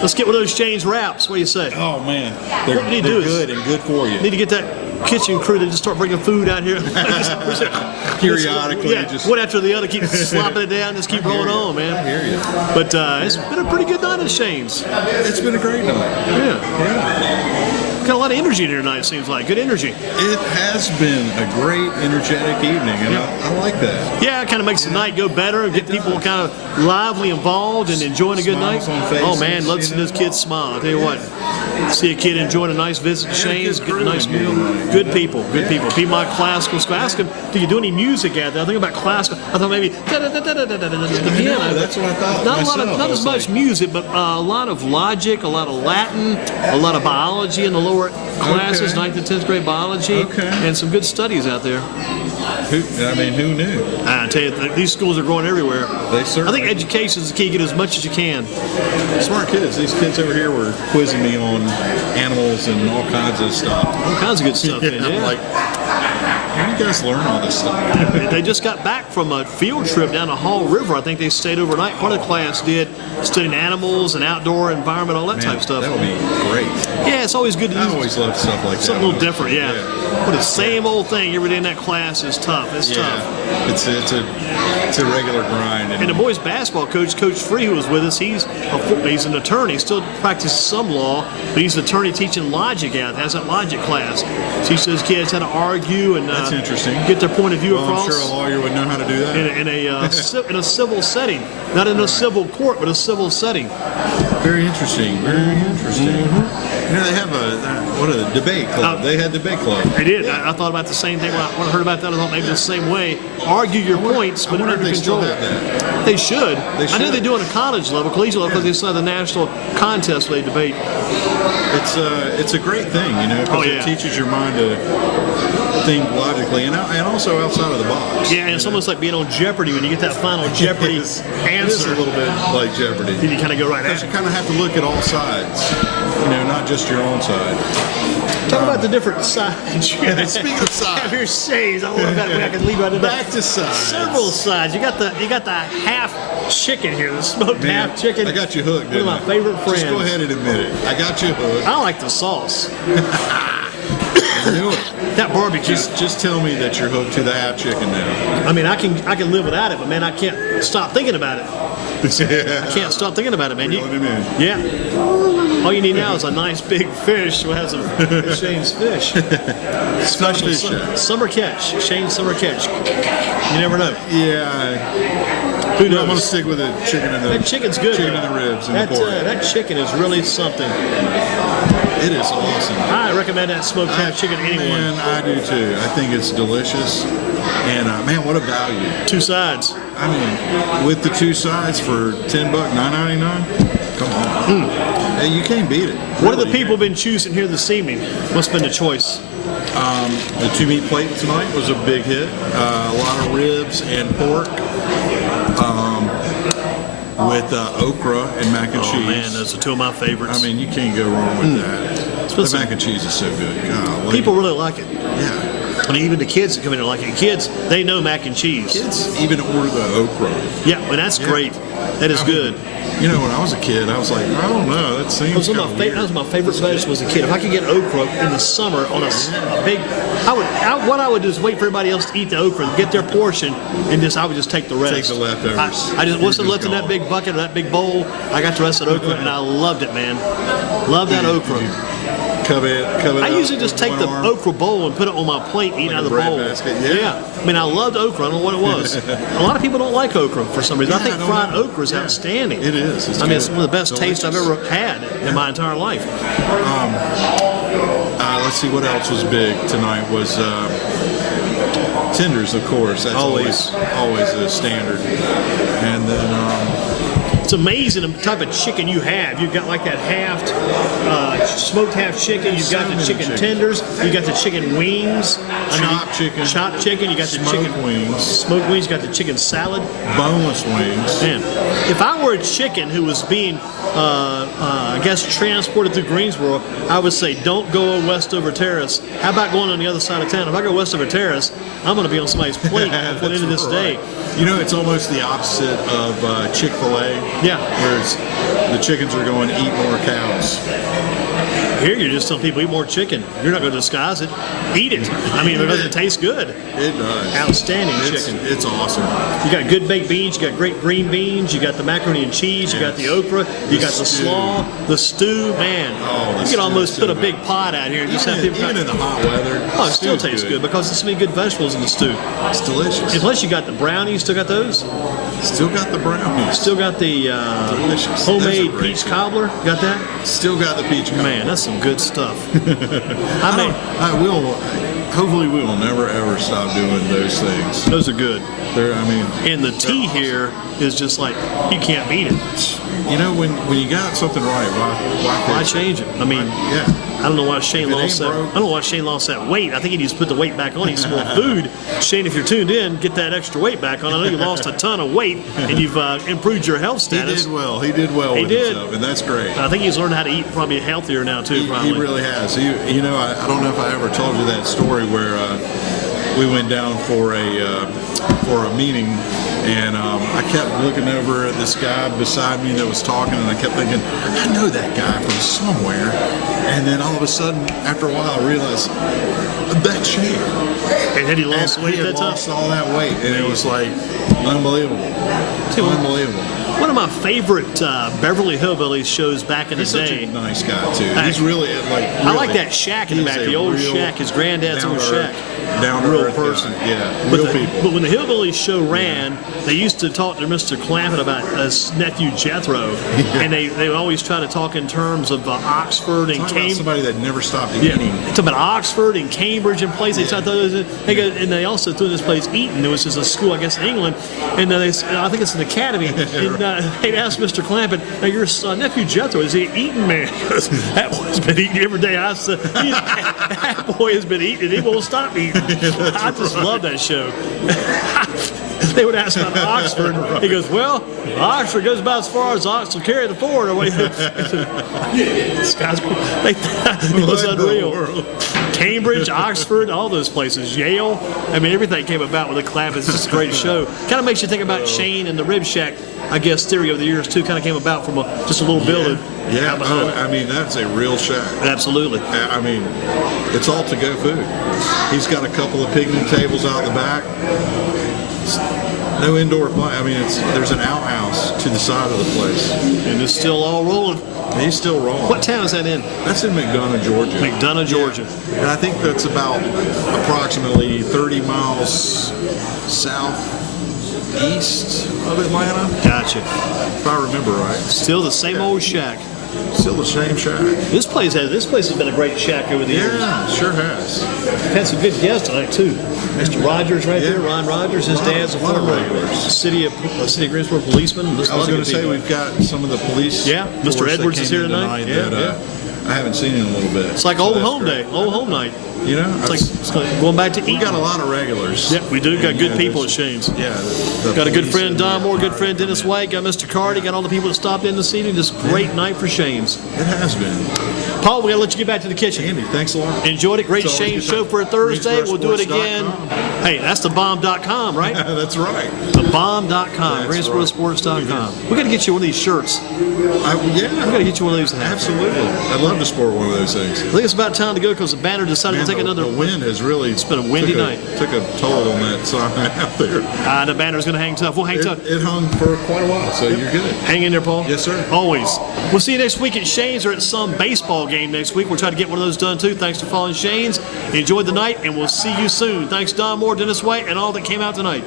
Let's get one of those Shane's wraps. What do you say? Oh man, What we need to do is- good and good for you. Need to get that kitchen crew to just start bringing food out here. Periodically, Yeah, just one after the other, keep slopping it down, just keep rolling on, I man. hear you. But it's been a pretty good night at Shane's. It's been a great night. Yeah. Got a lot of energy in here tonight, it seems like. Good energy. It has been a great, energetic evening, and I like that. Yeah, it kind of makes the night go better, get people kind of lively involved and enjoying a good night. Smiles on faces, Oh man, love to see those kids smile. I tell you what, see a kid enjoying a nice visit to Shane's, good get a crew nice in meal. here. Good people, good people. Be my classical school. Ask them, do you do any music out there? I think about classical. I thought maybe the piano. That's what I thought Not a myself. lot of, I not was as much like- music, but a lot of logic, a lot of Latin, a lot of biology in the lower classes, Okay. 9th and 10th grade biology, Okay. and some good studies out there. Who knew? I tell you, these schools are growing everywhere. They I certainly. think education is the key. Get as much as you can. Smart kids. These kids over here were quizzing me on animals and all kinds of stuff. All kinds of good stuff. in, I'm yeah. like, how do you guys learn all this stuff? They just got back from a field trip down to Hall River. I think they stayed overnight. Part of the class did studying animals and outdoor environment, all that type of stuff. That would be great. Yeah, it's always good to I do always love stuff like that. something a little different. Yeah. But the same old thing every day in that class is tough. It's tough. Yeah, it's a regular grind. And the boys basketball coach, Coach Free, who was with us, he's an attorney, still practices some law, but he's an attorney teaching logic out. Has that logic class. Teaches those kids how to argue and That's interesting. get their point of view Well, I'm across. sure a lawyer would know how to do that. in a civil setting, not in a civil court, but a civil setting. Very interesting. Very interesting. You know, they have a debate club. They had debate club. They did. I thought about the same thing when I heard about that. I thought maybe the same way. Argue your points, but I wonder under if they still control. have that. They should. I know should. they do on a college level, collegiate level, because they still have the national contest where they debate. It's a great thing, you know, because Oh, yeah. it teaches your mind to think logically and also outside of the box. Yeah, and it's almost like being on Jeopardy when you get that final Jeopardy It is answer. a little bit like Jeopardy. Then you kind of go right Because at you it. kind of have to look at all sides, you know, not just your own side. Talk about the different sides. Speaking of sides, Have your shades. I love that way I can lead right into that. back to sides. Several sides. You got the half chicken here, the smoked Man, half chicken. I got you hooked, One didn't of my I? favorite friends. Just go ahead and admit it. I got you hooked. I like the sauce. Do it. That barbecue. Just tell me that you're hooked to the half chicken now. I mean, I can live without it, but man, I can't stop thinking about it. I can't stop thinking about it, man. Reeling him in. Yeah. All you need now is a nice big fish who has a Shane's fish. Special fish shack. summer catch. Shane's summer catch. You never know. Yeah. Who I'm going to knows? stick with the chicken and the That chicken's good. chicken though. and the ribs and that, the pork. that chicken is really something. It is awesome. I recommend that smoked half chicken to anyone. Man, I do too. I think it's delicious. And man, what a value. Two sides. I mean, with the two sides for $10, $9.99. Come on. Hey, you can't beat it. What have the Really, people been choosing here this evening? What's been the choice? The two meat plate tonight was a big hit. A lot of ribs and pork. With okra and mac and Oh cheese. man, those are two of my favorites. I mean, you can't go wrong with that. The mac and cheese is so good. Golly. People really like it. Yeah. I mean, even the kids that come in and like it. Kids, they know mac and cheese. Kids even order the okra. Yeah, and that's great. That is good. You know, when I was a kid, I was like, I don't know, that seems That was, kind one of of my weird. that was my favorite vegetable as a kid. If I could get okra in the summer on a big, what I would do is wait for everybody else to eat the okra, get their portion, and I would just take the rest. Take the leftovers. I just once You're left in just that big bucket or that big bowl, I got the rest of the okra, and I loved it, man. Love that okra. Cover it I up usually just with take one the arm. okra bowl and put it on my plate, eat Like out a of the bread bowl. basket, yeah. I mean, I loved okra. I don't know what it was. A lot of people don't like okra for some reason. I Yeah, think I don't fried know. okra is Yeah. outstanding. It is. It's I mean, good. it's one of the best tastes I've Delicious. ever had in my entire life. Let's see what else was big tonight. Was tenders, of course. That's Always. always a standard. And then It's amazing the type of chicken you have. You've got like that smoked half chicken. You've got So the many chicken chickens. tenders. You've got the chicken wings. chopped chicken, chopped chicken. You got the smoked chicken wings, smoked wings. You got the chicken salad. boneless wings. Man, if I were a chicken who was being, I guess, transported through Greensboro, I would say don't go Westover Terrace. How about going on the other side of town? If I go Westover Terrace, I'm going to be on somebody's plate before the end of this day. You know, it's almost the opposite of Chick-fil-A. Yeah. Whereas the chickens are going to eat more cows. Here, you're just telling people eat more chicken. You're not going to disguise it. Eat it. I mean, because it tastes good. It does. Outstanding chicken. It's awesome. You got good baked beans. You got great green beans. You got the macaroni and cheese. You got the okra. You got the slaw, the stew. Man, you can almost put a big pot out here and just have people. Even in the hot weather. Oh, it still tastes good because there's so many good vegetables in the stew. It's delicious. And plus, you got the brownies. Still got those. Still got the brownies. Still got the Delicious. homemade Those are great peach too. cobbler. Got that? Still got the peach cobbler. Man, that's some good stuff. I will. Hopefully, we will never ever stop doing those things. Those are good. And the tea here is just like you can't beat it. You know, when you got something right, Why change it? I mean, yeah. I don't know why Shane If it lost ain't that. broke. I don't know why Shane lost that weight. I think he needs to put the weight back on. Eat some more food. Shane, if you're tuned in, get that extra weight back on. I know you lost a ton of weight and you've improved your health He status. did well. He did well He with did. himself, and that's great. I think he's learned how to eat probably healthier now too. Probably. He really has. You know, I don't know if I ever told you that story where we went down for a meeting, and I kept looking over at this guy beside me that was talking, and I kept thinking, I know that guy from somewhere. And then all of a sudden, after a while, I realized that's Shane. And had he lost And weight he at had that time? lost all that weight, and it was like unbelievable. Unbelievable. One of my favorite Beverly Hillbillies shows back in He's the such day. a nice guy too. He's really like. I like that shack in the back, the old shack, his granddad's old shack. Down to Real earth person. guy. Yeah, But, real people. but when the Hillbillies show ran, they used to talk to Mr. Clampett about his nephew Jethro, and they would always try to talk in terms of Oxford and Talk about Cambridge. somebody that never stopped Yeah, eating. they talk about Oxford and Cambridge and places. And they also threw this place Eton. It was just a school, I guess, in England, and I think it's an academy. And they asked Mr. Clampett, "Now your nephew Jethro, is he an Eton man?" Because that boy's been eating every day. I said, "That boy has been eating, and he won't stop eating." I just love that show. They would ask about Oxford. He goes, "Well, Oxford goes about as far as Ox will carry the Ford." Or wait, this guy's it was unreal. Cambridge, Oxford, all those places, Yale. I mean, everything came about with the Clampett. It's just a great show. Kind of makes you think about Shane and the Rib Shack, I guess, theory over the years too. Kind of came about from just a little building. Yeah, I mean, that's a real shack. Absolutely. I mean, it's all to-go food. He's got a couple of picnic tables out the back. No indoor play. I mean, there's an outhouse to the side of the place. And it's still all rolling. And he's still rolling. What town is that in? That's in McDonough, Georgia. McDonough, Georgia. Yeah. And I think that's about approximately 30 miles southeast of Atlanta, Gotcha. if I remember right. Still the same old shack. Still the same shack. This place has been a great shack over the years. Yeah, sure has. We've had some good guests tonight too. Mr. Rogers right there, Ron Rogers. His dad's a lot of former regulars. city of Greensboro policeman. I was going to say we've got some of the police. Yeah, Mr. force that Edwards is came here in tonight. Yeah, that, I haven't seen in a little bit. It's like So old that's home great. day, old home night. You know, It's like going back to we eat. got a lot of regulars. Yeah, we do. Got And, good you know, people at there's- Shane's. Yeah. the Got a good police friend and Don the Moore, good fire friend Dennis come in. White, got Mr. Carty, got all the people that stopped in this evening. Just great night for Shane's. It has been. Paul, we gotta let you get back to the kitchen. Andy, thanks a lot. Enjoyed it. Great It's always Shane's good show to- for a Thursday. We'll do it again. GreensboroSports.com. Hey, that's thebomb.com, right? That's right. Thebomb.com, That's GreensboroSports.com. We got to get you one of these shirts. We got to Yeah, get you one of these to have. absolutely. I'd love to sport one of those things. I think it's about time to go because the Banner decided Man, to take another. the wind has really. It's been a windy night. Took a toll on that sign out there. The Banner's going to hang tough. We'll hang tough. It hung for quite a while, so you're good. Hang in there, Paul. Yes, sir. Always. We'll see you next week at Shane's or at some baseball game next week. We'll try to get one of those done too. Thanks for following Shane's. Enjoy the night, and we'll see you soon. Thanks, Don Moore, Dennis White, and all that came out tonight.